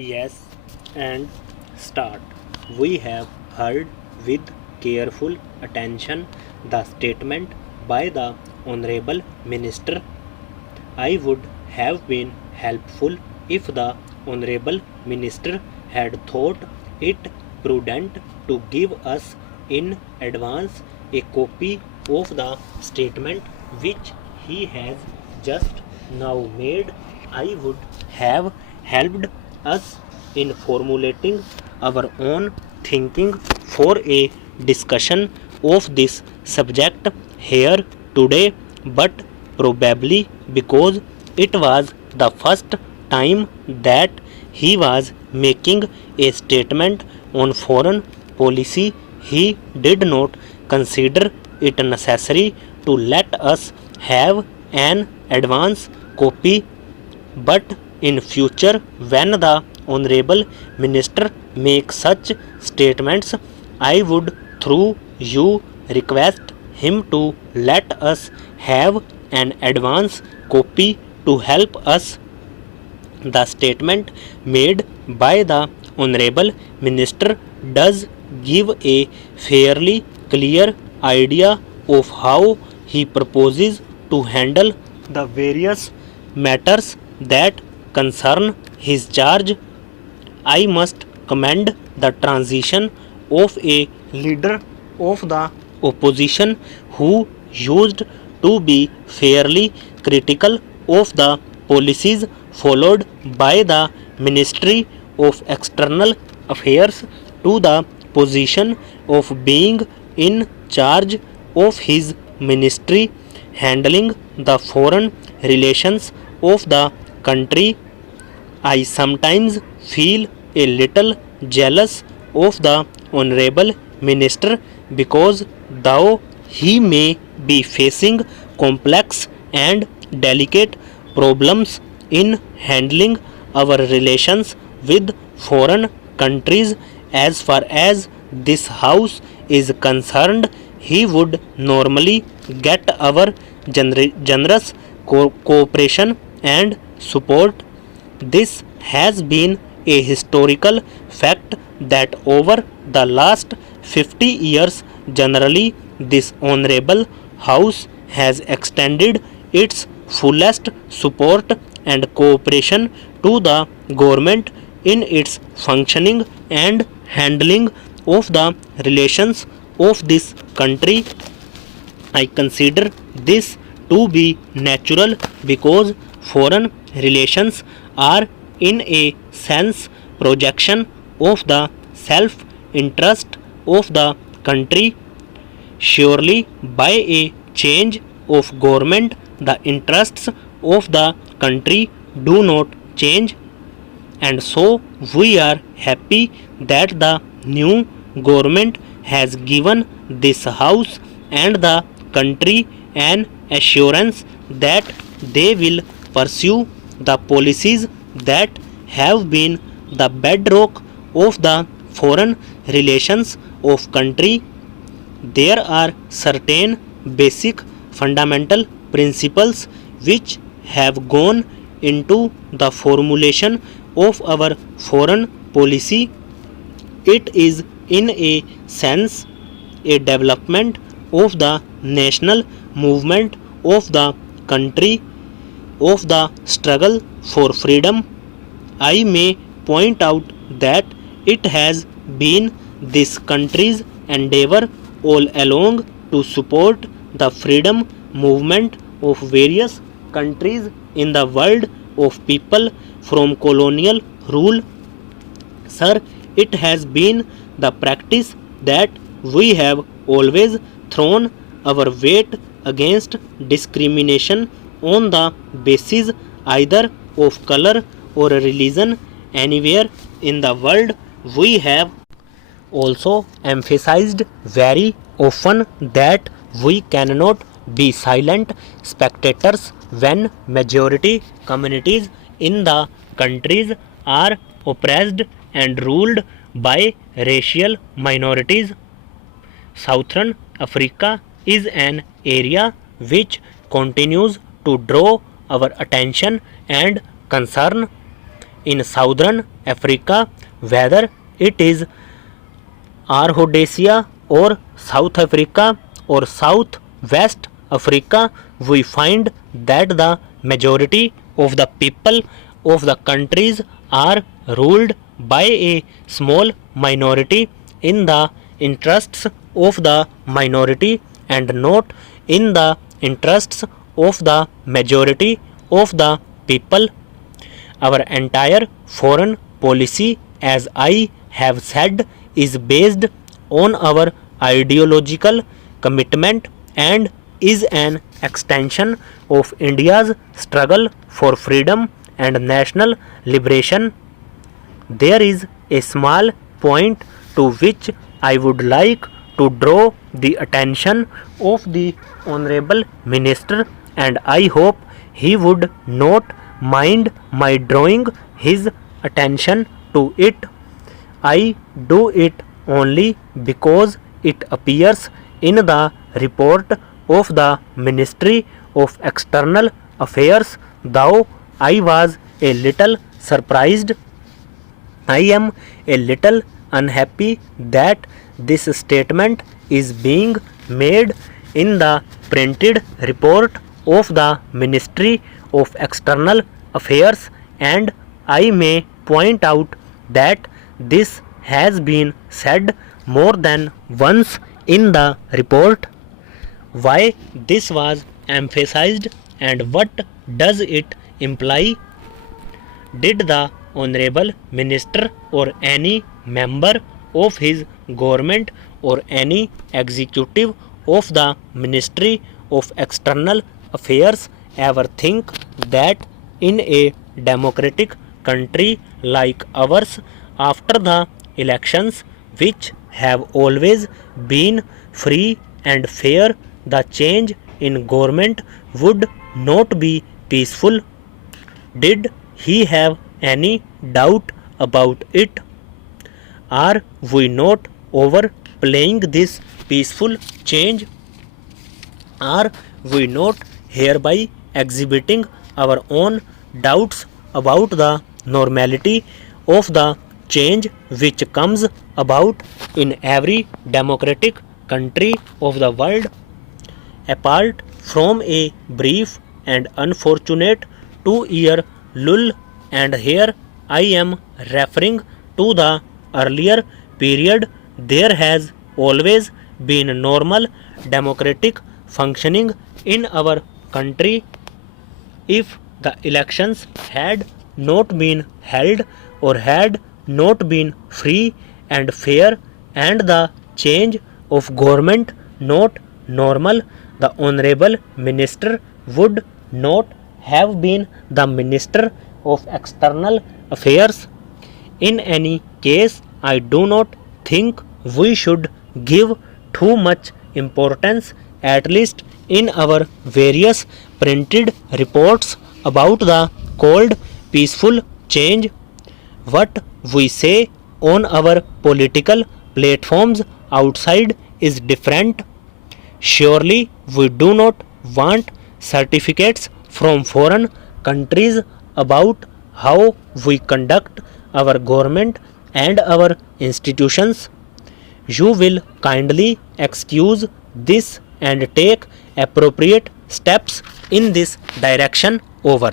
Yes, and start. We have heard with careful attention the statement by the Honorable Minister. I would have been helpful if the Honorable Minister had thought it prudent to give us in advance a copy of the statement which he has just now made. I would have helped us in formulating our own thinking for a discussion of this subject here today, but probably because it was the first time that he was making a statement on foreign policy, he did not consider it necessary to let us have an advance copy. But in future, when the Honorable Minister makes such statements, I would through you request him to let us have an advance copy to help us. The statement made by the Honorable Minister does give a fairly clear idea of how he proposes to handle the various matters that concern his charge. I must commend the transition of a leader of the opposition who used to be fairly critical of the policies followed by the Ministry of External Affairs to the position of being in charge of his ministry handling the foreign relations of the country. I sometimes feel a little jealous of the Honorable Minister because though he may be facing complex and delicate problems in handling our relations with foreign countries, as far as this house is concerned, he would normally get our generous cooperation and support. This has been a historical fact that over the last 50 years, generally, this honorable house has extended its fullest support and cooperation to the government in its functioning and handling of the relations of this country. I consider this to be natural because foreign relations are in a sense projection of the self interest of the country. Surely by a change of government the interests of the country do not change, and so we are happy that the new government has given this house and the country an assurance that they will pursue the policies that have been the bedrock of the foreign relations of country. There are certain basic fundamental principles which have gone into the formulation of our foreign policy. It is in a sense a development of the national movement of the country, of the struggle for freedom. I may point out that it has been this country's endeavor all along to support the freedom movement of various countries in the world of people from colonial rule. Sir, it has been the practice that we have always thrown our weight against discrimination on the basis either of color or religion anywhere in the world. We have also emphasized very often that we cannot be silent spectators when majority communities in the countries are oppressed and ruled by racial minorities. Southern Africa is an area which continues to draw our attention and concern. in southern Africa, whether it is Rhodesia or South Africa or South West Africa, we find that the majority of the people of the countries are ruled by a small minority in the interests of the minority and not in the interests of the majority of the people. Our entire foreign policy, as I have said, is based on our ideological commitment and is an extension of India's struggle for freedom and national liberation. There is a small point to which I would like to draw the attention of the Honorable Minister, and I hope he would not mind my drawing his attention to it. I do it only because it appears in the report of the Ministry of External Affairs, though I was a little surprised. I am a little unhappy that this statement is being made in the printed report of the Ministry of External Affairs, and I may point out that this has been said more than once in the report. Why this was emphasized and what does it imply? Did the Honorable Minister or any member of his government or any executive of the Ministry of External Affairs ever think that in a democratic country like ours, after the elections, which have always been free and fair, the change in government would not be peaceful? Did he have any doubt about it? Are we not overplaying this peaceful change? Are we not hereby exhibiting our own doubts about the normality of the change which comes about in every democratic country of the world? Apart from a brief and unfortunate 2-year lull, and here I am referring to the earlier period, there has always been normal democratic functioning in our country. If the elections had not been held or had not been free and fair and the change of government not normal, the Honorable Minister would not have been the Minister of External Affairs. In any case, I do not think we should give too much importance, at least in our various printed reports about the called peaceful change. What we say on our political platforms outside is different. Surely we do not want certificates from foreign countries about how we conduct our government and our institutions. You will kindly excuse this and take appropriate steps in this direction. Over.